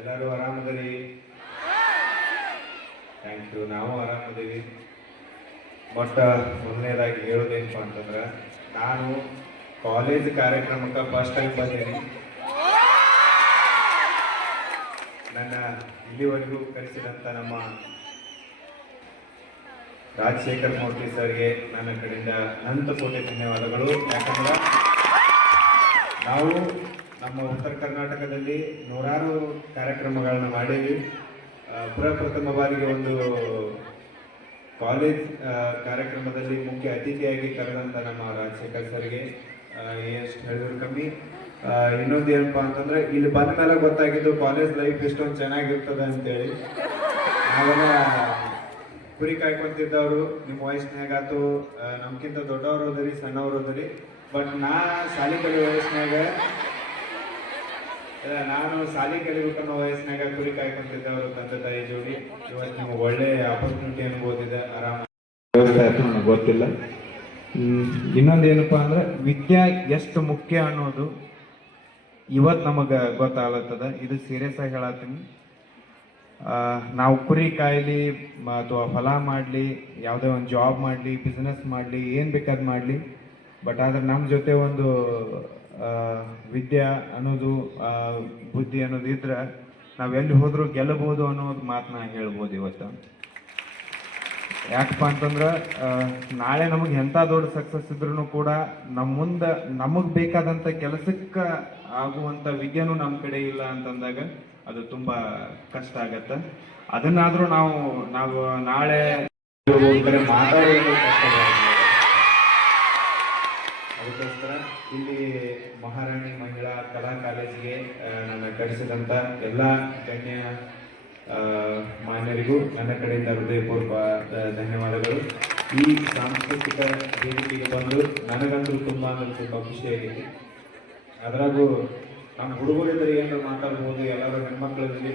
ಎಲ್ಲರೂ ಆರಾಮದಿರಿ? Thank you. ನಾವು ಆರಾಮದೀವಿ. ಮೊದಲನೇದಾಗಿ ಹೇಳೋದೇನಪ್ಪ ಅಂತಂದ್ರೆ, ನಾನು ಕಾಲೇಜ್ ಕಾರ್ಯಕ್ರಮಕ್ಕೆ ಫಸ್ಟ್ ಟೈಮ್ ಬಂದೀನಿ. ನನ್ನ ಇಲ್ಲಿವರೆಗೂ ಕರೆಸಿದಂಥ ನಮ್ಮ ರಾಜಶೇಖರ್ ಮೂರ್ತಿ ಸರ್ಗೆ ನನ್ನ ಕಡೆಯಿಂದ ಅನಂತ ಕೋಟಿ ಧನ್ಯವಾದಗಳು. ಯಾಕಂದ್ರೆ ನಾವು ನಮ್ಮ ಉತ್ತರ ಕರ್ನಾಟಕದಲ್ಲಿ ನೂರಾರು ಕಾರ್ಯಕ್ರಮಗಳನ್ನ ಮಾಡೀವಿ. ಪ್ರಪ್ರಥಮ ಬಾರಿಗೆ ಒಂದು ಕಾಲೇಜ್ ಕಾರ್ಯಕ್ರಮದಲ್ಲಿ ಮುಖ್ಯ ಅತಿಥಿಯಾಗಿ ಕರೆದಂಥ ನಮ್ಮ ರಾಜಶೇಖರ್ ಸರ್ಗೆ ಎಷ್ಟು ಹೇಳಿದ್ರು ಕಮ್ಮಿ. ಇನ್ನೊಂದು ಏನಪ್ಪ ಅಂತಂದ್ರೆ, ಇಲ್ಲಿ ಬಂದ ಮೇಲೆ ಗೊತ್ತಾಗಿದ್ದು ಕಾಲೇಜ್ ಲೈಫ್ ಎಷ್ಟೊಂದು ಚೆನ್ನಾಗಿರ್ತದೆ ಅಂತೇಳಿ. ನಾವೆಲ್ಲ ಕುರಿ ಕಾಯ್ಕೊಂತಿದ್ದವರು ನಿಮ್ಮ ವಯಸ್ಸಿನಾಗಾತು, ನಮ್ಗಿಂತ ದೊಡ್ಡವರು ಹೋದರಿ, ಸಣ್ಣವರು ಹೋದರಿ. ಬಟ್ ಶಾಲಿ ಕಲಿಯೋ ವಯಸ್ಸಿನಾಗ ನಾನು ಶಾಲಿ ಕಲಿಬೇಕನ್ನೋ ವಯಸ್ಸಿನಾಗ ಕುರಿ ಕಾಯ್ಕೊಂತಿದ್ದವರು ತಂದೆ ತಾಯಿ ಜೋಡಿ. ಇವತ್ತು ನಿಮ್ಗೆ ಒಳ್ಳೆ ಆಪರ್ಚುನಿಟಿ ಅನ್ಬೋದಿದೆ. ಆರಾಮ ವ್ಯವಸ್ಥೆ ಆಯ್ತು, ನನಗೆ ಗೊತ್ತಿಲ್ಲ. ಇನ್ನೊಂದು ಏನಪ್ಪಾ ಅಂದ್ರೆ, ವಿದ್ಯಾ ಎಷ್ಟು ಮುಖ್ಯ ಅನ್ನೋದು ಇವತ್ತು ನಮಗೆ ಗೊತ್ತಾಗ್ಲತ್ತದ. ಇದು ಸೀರಿಯಸ್ ಆಗಿ ಹೇಳತ್ತೀನಿ. ನಾವು ಕುರಿ ಕಾಯಲಿ ಅಥವಾ ಹೊಲ ಮಾಡಲಿ, ಯಾವುದೇ ಒಂದು ಜಾಬ್ ಮಾಡಲಿ, ಬಿಸ್ನೆಸ್ ಮಾಡಲಿ, ಏನು ಬೇಕಾದ್ ಮಾಡಲಿ, ಬಟ್ ಆದ್ರೆ ನಮ್ಮ ಜೊತೆ ಒಂದು ವಿದ್ಯೆ ಅನ್ನೋದು, ಬುದ್ಧಿ ಅನ್ನೋದು ಇದ್ರೆ ನಾವು ಎಲ್ಲಿ ಹೋದ್ರೂ ಗೆಲ್ಲಬಹುದು ಅನ್ನೋದು ಮಾತನ್ನ ಹೇಳ್ಬೋದು ಇವತ್ತು. ಯಾಕಪ್ಪ ಅಂತಂದ್ರೆ, ನಾಳೆ ನಮಗೆ ಎಂಥ ದೊಡ್ಡ ಸಕ್ಸಸ್ ಇದ್ರೂ ಕೂಡ ನಮ್ಮ ಮುಂದೆ ನಮಗೆ ಬೇಕಾದಂಥ ಕೆಲಸಕ್ಕೆ ಆಗುವಂಥ ವಿದ್ಯೆನೂ ನಮ್ಮ ಕಡೆ ಇಲ್ಲ ಅಂತಂದಾಗ ಅದು ತುಂಬ ಕಷ್ಟ ಆಗತ್ತೆ. ಅದನ್ನಾದರೂ ನಾವು ನಾಳೆ ಮಾತಾಡೋದು ಕಷ್ಟ. ಅದಕ್ಕೋಸ್ಕರ ಇಲ್ಲಿ ಮಹಾರಾಣಿ ಮಹಿಳಾ ಕಲಾ ಕಾಲೇಜಿಗೆ ನನ್ನ ಕರೆಸಿದಂಥ ಎಲ್ಲ ಗಣ್ಯ ಮಾನ್ಯರಿಗೂ ನನ್ನ ಕಡೆಯಿಂದ ಹೃದಯಪೂರ್ವಕ ಧನ್ಯವಾದಗಳು. ಈ ಸಾಂಸ್ಕೃತಿಕ ವೇದಿಕೆಗೆ ಬಂದು ನನಗಂತೂ ತುಂಬ ಖುಷಿಯಾಗಿದೆ. ಅದರಾಗೂ ನಮ್ಮ ಹುಡುಗರಿದ್ದರೆ ಏನಾದ್ರು ಮಾತಾಡ್ಬೋದು, ಎಲ್ಲರೂ ಹೆಣ್ಮಕ್ಳಲ್ಲಿ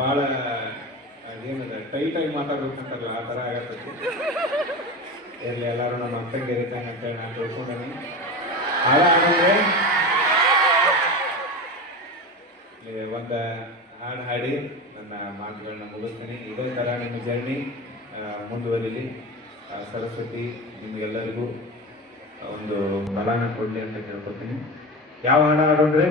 ಭಾಳ ಅದೇನಿದೆ ಟೈಟಾಗಿ ಮಾತಾಡ್ಬೇಕಂತಾರಲ್ಲ, ಆ ಥರ ಆಗತ್ತೆ. ಇರಲಿ, ಎಲ್ಲರೂ ನಮ್ಮ ಅಕ್ಕಂಗೆ ಇರ್ತಾನೆ ಅಂತೇಳಿ ನಾನು ತಿಳ್ಕೊಂಡೇನಿ. ಹಾಡಂದ್ರೆ ಒಂದು ಹಾಡು ಹಾಡಿ ನನ್ನ ಮಾತುಗಳನ್ನ ಮುಗಿಸ್ತೀನಿ. ಇದೇ ಥರ ನಿಮ್ಮ ಜರ್ನಿ ಮುಂದುವರಿಲಿ. ಸರಸ್ವತಿ ನಿಮಗೆಲ್ಲರಿಗೂ ಒಂದು ಫಲಾನ ಕೊಡಲಿ ಅಂತ ಕೇಳ್ಕೊತೀನಿ. ಯಾವ ಹಾಡು ಹಾಡೋಣ್ರಿ?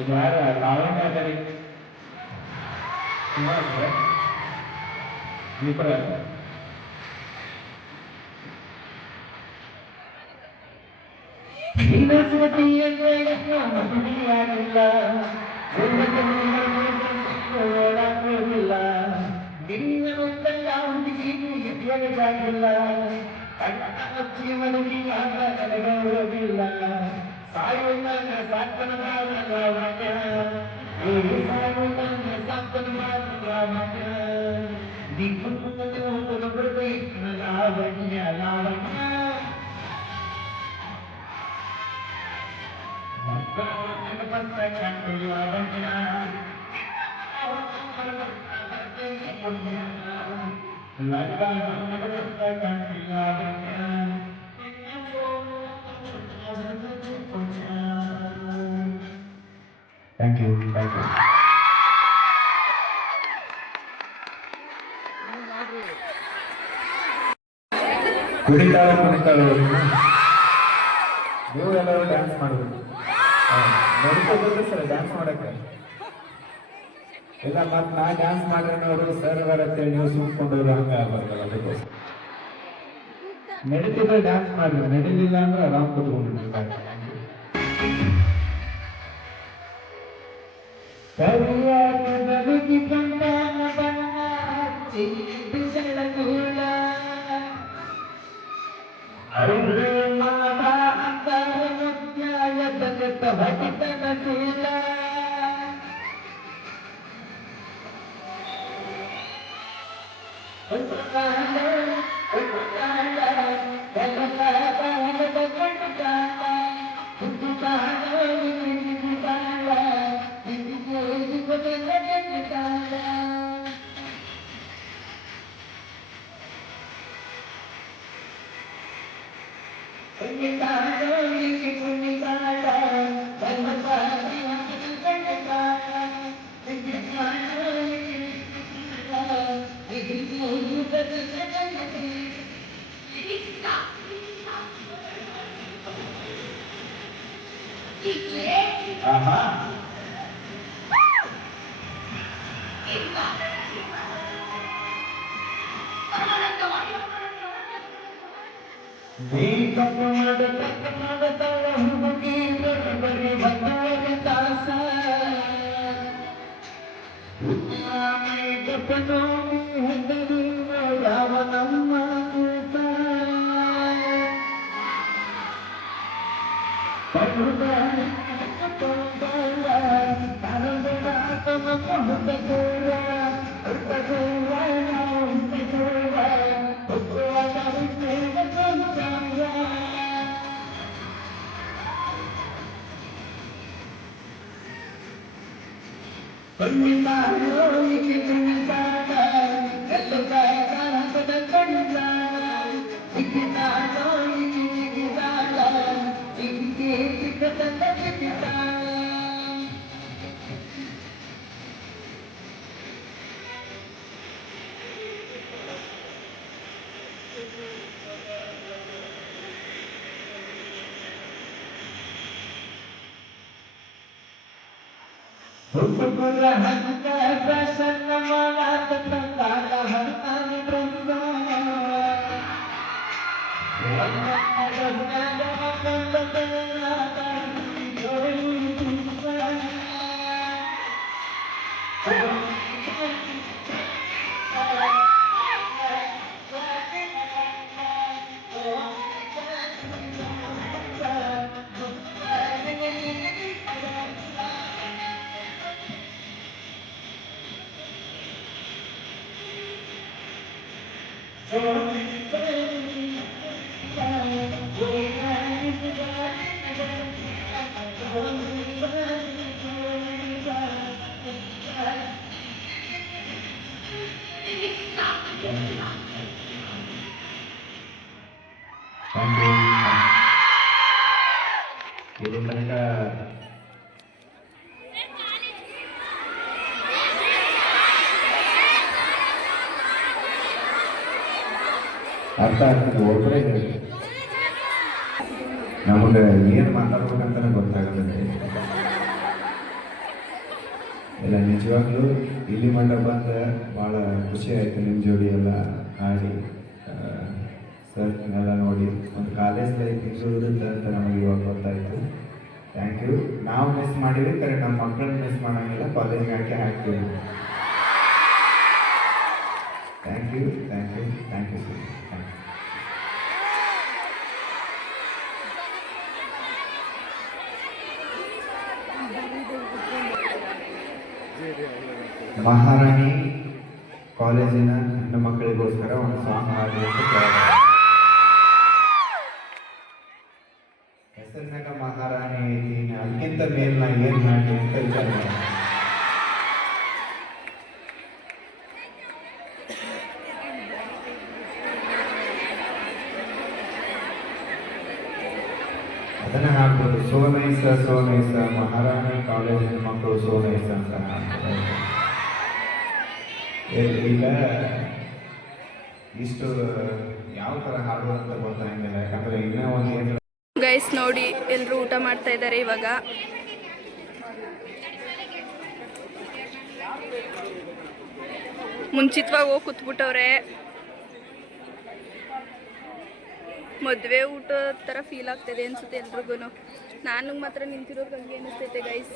ಇದು ಯಾರು ಕಾವೇರಿ ಜೀವನವಿಲ್ಲ ಸಾಯುವ ಸಾಧನ Lavanya Lavanya Thank you. Thank you. ಕುಣಿತಾಳು ನೀವು ಎಲ್ಲರೂ ಡ್ಯಾನ್ಸ್ ಮಾಡಬೇಕು. ನೋಡ್ಕೋಬೇಕು ಸರ್ ಡ್ಯಾನ್ಸ್ ಮಾಡಕ್ಕೆ ಇಲ್ಲ. ಮತ್ತೆ ನಾ ಡ್ಯಾನ್ಸ್ ಮಾಡ್ರೆ ಅವರು ಸರ್ ಬರತ್ತೆ ನೀವು ಸುಮ್ಕೊಂಡು ಹಂಗ ಆಗ್ಬಾರ್ದಲ್ಲ. ಅದಕ್ಕೋಸ್ಕರ ನಡೀತಿದ್ರೆ ಡ್ಯಾನ್ಸ್ ಮಾಡ್ರಿ, ನಡೀಲಿಲ್ಲ ಅಂದ್ರೆ ಆರಾಮ್ ಕೂತ್ಕೊಂಡ್ಬಿಡ್ಬೇಕು. ಅರ್ಥ ಆಗ್ತದೆ. ಒಬ್ಬರೇ ಹೇಳಿ ನಮಗೆ ಏನು ಮಾತಾಡ್ಬೇಕಂತಾನೆ ಗೊತ್ತಾಗಲ್ಲ. ಇಲ್ಲ ನಿಜವಾಗ್ಲೂ ಇಲ್ಲಿ ಮಟ್ಟ ಬಂದ ಭಾಳ ಖುಷಿ ಆಯಿತು ನಿಮ್ಮ ಜೋಡಿ ಎಲ್ಲ ಆಡಿ ಸರ್ ಎಲ್ಲ ನೋಡಿ ಒಂದು ಕಾಲೇಜ್ ಲೈಫ್ ಇರುವುದಿಲ್ಲ ಅಂತ ನಮಗೆ ಇವಾಗ ಗೊತ್ತಾಯಿತು. Thank you. ನಾವು ಮಿಸ್ ಮಾಡಿವಿ ಕರೆ ನಮ್ಮ ಮಕ್ಕಳನ್ನ ಮಿಸ್ ಮಾಡೋಂಗಿಲ್ಲ, ಕಾಲೇಜ್ಗೆ ಹಾಕ್ತೀವಿ. Thank you thank you thank you sir. Thank you. Maharani ಕಾಲೇಜಿನ ಹೆಣ್ಣು ಮಕ್ಕಳಿಗೋಸ್ಕರ ಒಂದು ಸಾಂಗ್ ಹಾಡಿ ಅಂತ ಹೆಸರಿನಾಗ ಮಹಾರಾಣಿ ಐತಿ, ಅದಕ್ಕಿಂತ ಮೇಲ್ ನಾ ಏನು ಮಾಡಿ ಅಂತ ವಿಚಾರ ಮಾಡಿ. ಅದನ್ನ ಹಾಕ್ಬೋದು, ಸೋನೈಸ ಮಹಾರಾಣಿ ಕಾಲೇಜಿನ ಮಕ್ಕಳು ಸೋನೈಸ ಅಂತ ಹಾಕ್ತಾರೆ. ಈಗ ಇಷ್ಟು ಯಾವ ಥರ ಹಾಡು ಅಂತ ಗೊತ್ತಾಗಿಲ್ಲ, ಯಾಕಂದ್ರೆ ಇನ್ನೂ ಒಂದು ಏನು ಗೈಸ್ ನೋಡಿ ಎಲ್ಲರೂ ಊಟ ಮಾಡ್ತಾ ಇದ್ದಾರೆ ಇವಾಗ. ಮುಂಚಿತವಾಗಿ ಹೋಗಿ ಕೂತ್ಬಿಟ್ಟವ್ರೆ. ಮದುವೆ ಊಟ ಥರ ಫೀಲ್ ಆಗ್ತದೆ ಅನ್ಸುತ್ತೆ ಎಲ್ರಿಗೂ. ನನಗೆ ಮಾತ್ರ ನಿಂತಿರೋದು ಹಂಗೆ ಅನಿಸ್ತೈತೆ ಗೈಸ್.